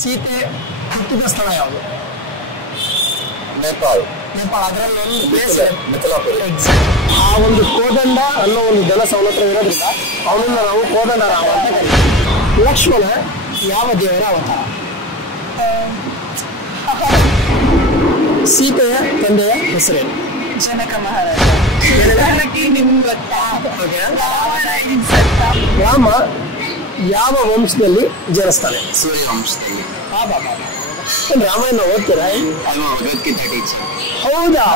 ಸೀತೆ ಹುಟ್ಟಿದ ಸ್ಥಳ ಯಾವುದು? ನೇಪಾಳ. ನೇಪಾಳ. ಅದರಲ್ಲಿ ಒಂದು ಪ್ಲೇಸ್ ಮಿಥಿಲಾಪುರಿ. ಆ ಒಂದು ಕೋದಂಡ ಅನ್ನೋ ಒಂದು ಜನ ಸವಲತ್ತು ಇರೋದ್ರಿಂದ ಅವನನ್ನ ನಾವು ಕೋದಂಡ ರಾಮ ಅಂತ ಕರೀತೀವಿ. ಲಕ್ಷ್ಮಣ ಯಾವ ದೇವರ ಅವತಾರ? ಸೀತೆಯ ತಂದೆಯ ಹೆಸರೇನು? ಜನಕ ಮಹಾರಾಜ. ರಾಮ ಯಾವ ವಂಶದಲ್ಲಿ ಜನಿಸ್ತಾನೆ? ಸೂರ್ಯವಂಶದಲ್ಲಿ. ರಾಮಾಯಣ ಓದ್ತೀರಾ? ಭಗವದ್ಗೀತೆ ಟೀಚರ್. ಹೌದಾ?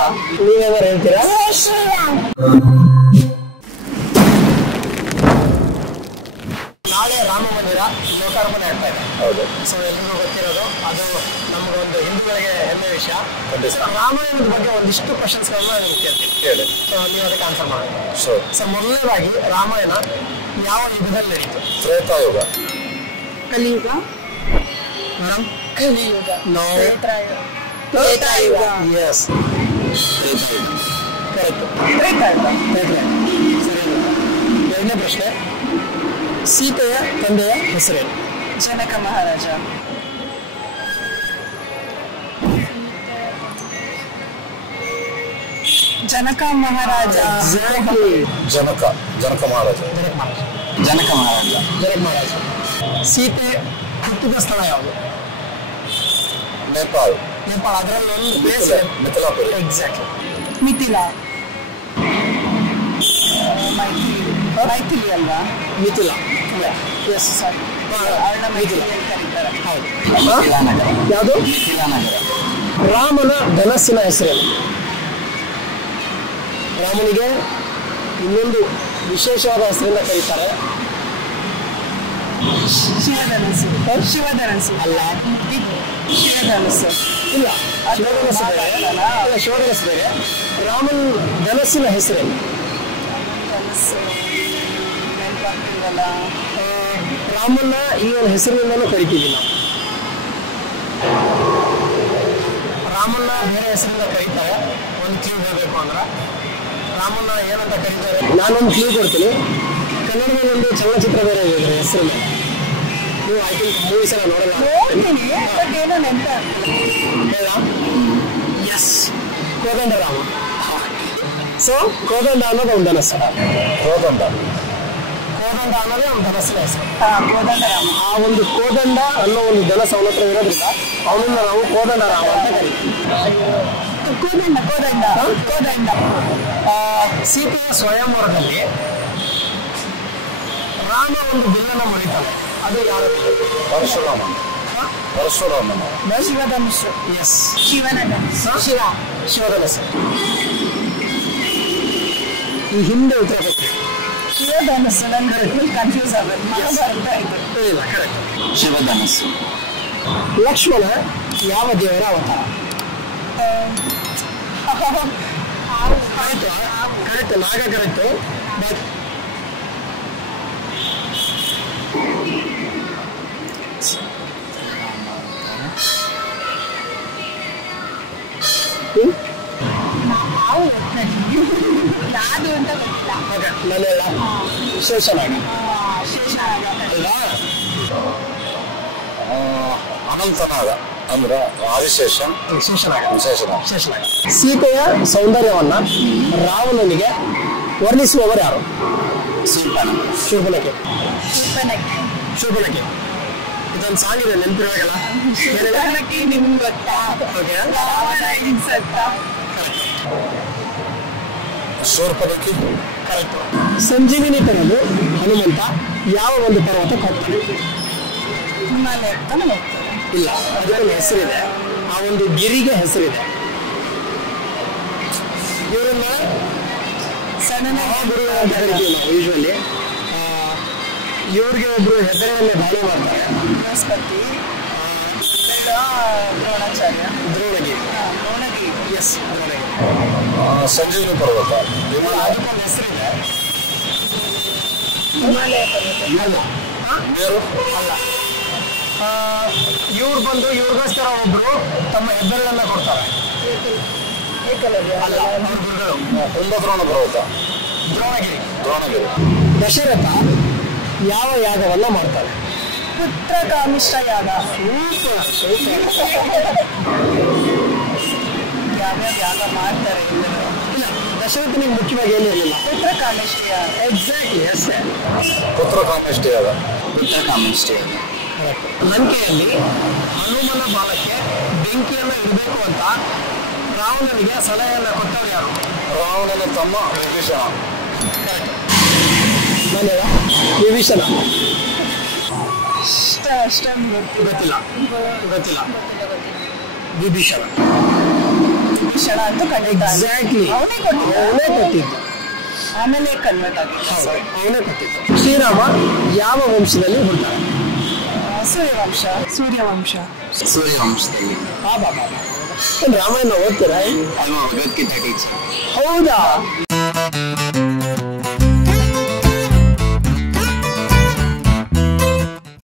ನೀವೇನಾರು ಹೇಳ್ತೀರಾ? ನಾಳೆ ರಾಮ ಮಂದಿರ ಲೋಕಾರ್ಪಣೆ ಆಗ್ತಾ ಇದೆ. ಹೌದು. ಸೊ ಎಲ್ರಿಗೂ ಗೊತ್ತಿರೋದು ಅದು ನಮಗೊಂದು ಹಿಂದೂಗಳಿಗೆ ಹೆಮ್ಮೆ ವಿಷಯ. ರಾಮಾಯಣದ ಬಗ್ಗೆ ಒಂದಿಷ್ಟು ಕ್ವಶನ್ಸ್ಗಳನ್ನ ನಿಮ್ಗೆ ಕೇಳ್ತೀನಿ, ಹೇಳಿ. ಸೊ ನೀವು ಅದಕ್ಕೆ ಆನ್ಸರ್ ಮಾಡಿ. ಸೊ ಮೊದಲನೇದಾಗಿ ರಾಮಾಯಣ ಯಾವ ಯುಗದಲ್ಲಿ ನಡೀತು? ತ್ರೇತಾಯುಗ. ಕಲಿಯುಗ. ಕಲಿಯುಗ. ತ್ರೇತಾಯುಗ. Yes, correct. ಎರಡನೇ ಪ್ರಶ್ನೆ, ಸೀತೆಯ ತಂದೆಯ ಹೆಸರೇನು? ಜನಕ ಮಹಾರಾಜ. ಜನಕ ಮಹಾರಾಜ. ಜನಕ. ಜನಕ ಮಹಾರಾಜ. ಜನಕ ಮಹಾರಾಜ. ಜನಕ ಮಹಾರಾಜ. ಸೀತೆ ಹುಟ್ಟಿದ ಸ್ಥಳ ಯಾವುದು? ನೇಪಾಳ. ನೇಪಾಳ. ಅದರಲ್ಲಿ ಒಂದು ಪ್ಲೇಸ್ ಮಿಥಿಲಾಪುರಿ. ಎಕ್ಸಾಕ್ಟ್ಲಿ. ಮಿಥಿಲಾ. ಮೈಥಿಲಿ ಅಲ್ವಾ? ಮಿಥಿಲಾ. ಎಸ್, ಮಿಥಿಲಾ ಕರೀತಾರೆ. ಹೌದು. ಯಾವುದು? ರಾಮನ ಧನಸ್ಸಿನ ಹೆಸರೇನು? ರಾಮನಿಗೆ ಇನ್ನೊಂದು ವಿಶೇಷವಾದ ಹೆಸರಿಂದ ಕರೀತಾರೆ. ಶಿವಧನಸ್ಸು. ಶಿವಧನಸ್ಸು ಅಲ್ಲ, ಶಿವಧನಸ್ಸು ಇಲ್ಲ. ಶಿವಧನಸ್ಸು ಬೇರೆ. ಅಲ್ಲ, ಶಿವಧನಸ್ಸು ಬೇರೆ. ರಾಮನ್ ಧನಸ್ಸಿನ ಹೆಸರೇನು? ಧನಸ್ಸು ನೆನಪಾಗ್ತಿಲ್ವಲ್ಲ. ರಾಮನ್ನ ಈ ಒಂದು ಹೆಸರಿನಿಂದಲೂ ಕರಿತೀವಿ ನಾವು. ರಾಮನ್ನ ಬೇರೆ ಹೆಸರಿಂದ ಕರೀತಾರೆ. ಒಂದು ಕ್ಲೂ ಹೇಳಬೇಕು ಅಂದ್ರೆ ರಾಮನ್ನ ಏನಂತ ಕರೀತಾರೆ? ನಾನೊಂದು ಕ್ಲೂ ಕೊಡ್ತೀನಿ. ಕನ್ನಡದಲ್ಲಿ ಒಂದು ಚಲನಚಿತ್ರ ಬೇರೆ ಇದೆ ಹೆಸರು ಮೇಲೆ. ನೀವು ಐ ಥಿಂಕ್ ಮೂವೀಸ್ ಎಲ್ಲ ನೋಡಲ್ಲ. ನೋಡ್ತೀನಿ, ಬಟ್ ಏನೋ ನೆನಪಾಗ್ತಿಲ್ಲ. ಹೇಳ? ಎಸ್, ಕೋದಂಡ ರಾಮ. ಸೊ ಕೋದಂಡ ಅನ್ನೋದು ಒಂದು ಧನಸ್ಸು. ಕೋದಂಡ. ಕೋದಂಡ ಅನ್ನೋದೇ ಒಂದು ಧನಸ್ಸಿನ ಹೆಸರು. ಕೋದಂಡರಾಮ. ಆ ಒಂದು ಕೋದಂಡ ಅನ್ನೋ ಒಂದು ಧನ ಸವಲತ್ತು ಇರೋದ್ರಿಂದ ಅವನನ್ನ ನಾವು ಕೋದಂಡ ರಾಮ ಅಂತ ಕರಿತೀವಿ. ಕೋದಂಡ. ಕೋದಂಡ. ಕೋದಂಡ. ಸೀತೆಯ ಸ್ವಯಂವರದಲ್ಲಿ ರಾಮ ಒಂದು ಬಿಲ್ಲನ್ನು ಮುರಿತಾನೆ, ಅದು ಯಾರು? ಪರಶುರಾಮ. ಪರಶುರಾಮನ. ಶಿವಧನುಸ್ಸು. ಎಸ್, ಶಿವನ ಧನುಸ್ಸು. ಶಿವ. ಶಿವಧನಸ್ಸು. ಈ ಹಿಂದೆ ಉತ್ತರ ಕೊಡ್ತೀವಿ. ಶಿವಧನುಸ್ಸು ನನಗೆ ಕನ್ಫ್ಯೂಸ್ ಆಗುತ್ತೆ. ಮಹಾಭಾರತ ಇದು. ಇಲ್ಲ, ಕರೆಕ್ಟ್. ಶಿವಧನಸ್ಸು. ಲಕ್ಷ್ಮಣ ಯಾವ ದೇವರ ಅವತಾರ? ಕರೆಕ್ಟ್, ನಾಗ ಕರೆಕ್ಟ್. ಬಟ್ ಯಾವುದು ಅಂತ ಗೊತ್ತಿಲ್ಲ. ನಾನೆಲ್ಲ ಶೇಷನಾಗ ಶೇಷನಾಗ ಅಲ್ವಾ? ಅನಂತನಾಗ ಅಂದ್ರ ಆದಿಶೇಷ. ಶೇಷನಾಗ. ಶೇಷನಾಗ. ಶೇಷನಾಗ. ಸೀತೆಯ ಸೌಂದರ್ಯವನ್ನ ರಾವಣನಿಗೆ ವರ್ಣಿಸುವವರು ಯಾರು? ಶೂರ್ಪಣ. ಶೂರ್ಪಣಖೆ. ಶಿವನಕ್ಕೆ. ಶೂರ್ಪಣಖೆ. ಇದೊಂದು ಸಾಂಗ್ ಇದೆ, ನೆನಪಿರಬೇಕಲ್ಲ? ಶಿವನಕ್ಕೆ ನಿಮ್ಗೆ ಗೊತ್ತಾ? ರಾವಣ ಇನ್ಸತ್ತ. ಶೂರ್ಪಣಖಿ. ಕರೆಕ್ಟ್. ಸಂಜೀವಿನಿ ತರಲು ಹನುಮಂತ ಯಾವ ಒಂದು ಪರ್ವತಕ್ಕೆ ಹೋಗ್ತಾನೆ? ಹಿಮಾಲಯ ತಾನೆ ಹೋಗ್ತಾರೆ. ಇಲ್ಲ, ಅದಕ್ಕೊಂದು ಹೆಸರಿದೆ. ಆ ಒಂದು ಗಿರಿಗೆ ಹೆಸರಿದೆ. ಇವರನ್ನ ಸಣ್ಣ ಮಹಾಗುರುಗಳು ಅಂತ ಕರಿತೀವಿ ನಾವು ಯೂಶ್ವಲಿ. ಇವ್ರಿಗೆ ಒಬ್ರು ಹೆಸರನ್ನೇ ದಾಳಿ ಮಾಡ್ತಾರೆ. ಬೃಹಸ್ಪತಿ. ದ್ರೋಣಾಚಾರ್ಯ. ದ್ರೋಣಗಿರಿ. ದ್ರೋಣಗಿರಿ. ಎಸ್, ದ್ರೋಣಗಿರಿ. ಸಂಜೀವಿನಿ ಪರ್ವತ. ಅದಕ್ಕೊಂದು ಹೆಸರಿದೆ. ಹಿಮಾಲಯ ಪರ್ವತ. ಮೇರು. ಅಲ್ಲ, ಇವ್ರು ಬಂದು ಇವ್ರಿಗೋಸ್ಕರ ಒಬ್ರು ತಮ್ಮ ಹೆಬ್ಬೆರಳನ್ನ ಕೊಡ್ತಾರೆ. ಏಕಲವ್ಯ. ಅಲ್ಲ, ಅವ್ರ ಗುರುಗಳು. ಕುಂಭದ್ರೋಣ ಪರ್ವತ. ದ್ರೋಣಗಿರಿ. ದ್ರೋಣಗಿರಿ. ದಶರಥ ಯಾವ ಯಾಗವನ್ನ ಮಾಡ್ತಾನೆ? ಪುತ್ರ ಕಾಮಿಷ್ಟ ಯಾಗ. ಯಾವ್ಯಾವ ಯಾಗ ಮಾಡ್ತಾರೆ ಎಲ್ಲರೂ. ಇಲ್ಲ, ದಶರಥನಿಗೆ ಮುಖ್ಯವಾಗಿ ಏನು ಇರಲಿಲ್ಲ. ಪುತ್ರ ಕಾಮಿಷ್ಟ ಯಾಗ. Exactly, yes. ಪುತ್ರ ಕಾಮಿಷ್ಟಿ ಯಾಗ. ಪುತ್ರ ಕಾಮಿಷ್ಟಿ. ಲಂಕೆಯಲ್ಲಿ ಹನುಮನ ಬಾಲಕ್ಕೆ ಬೆಂಕಿಯನ್ನು ಇಡಬೇಕು ಅಂತ ರಾವಣನಿಗೆ ಸಲಹೆಯನ್ನು ಕೊಟ್ಟವರು ಯಾರು? ರಾವಣನ ತಮ್ಮ ವಿಭೀಷಣ. ವಿಭೀಷಣ. ಅಷ್ಟೊಂದು ಗೊತ್ತಿಲ್ಲ. ವಿಭೀಷಣ. ಕ್ಷಣ ಅಂತೂ ಖಂಡಿತ. ಎಕ್ಸಾಕ್ಟ್ಲಿ, ಅವನೇ ಕೊಟ್ಟಿದ್ದು. ಆಮೇಲೆ ಕನ್ವರ್ಟ್ ಆಗಿತ್ತು. ಅವನೇ ಕೊಟ್ಟಿದ್ದು. ಶ್ರೀರಾಮ ಯಾವ ವಂಶದಲ್ಲಿ ಹುಡ್ತಾರೆ? ಸೂರ್ಯವಂಶ. ಸೂರ್ಯವಂಶದಲ್ಲಿ. ರಾಮಾಯಣ ಓದ್ತೀರಾ? ಅಲ್ವಾ, ಭಗವದ್ಗೀತಾ ಟೀಚರ್. ಹೌದಾ?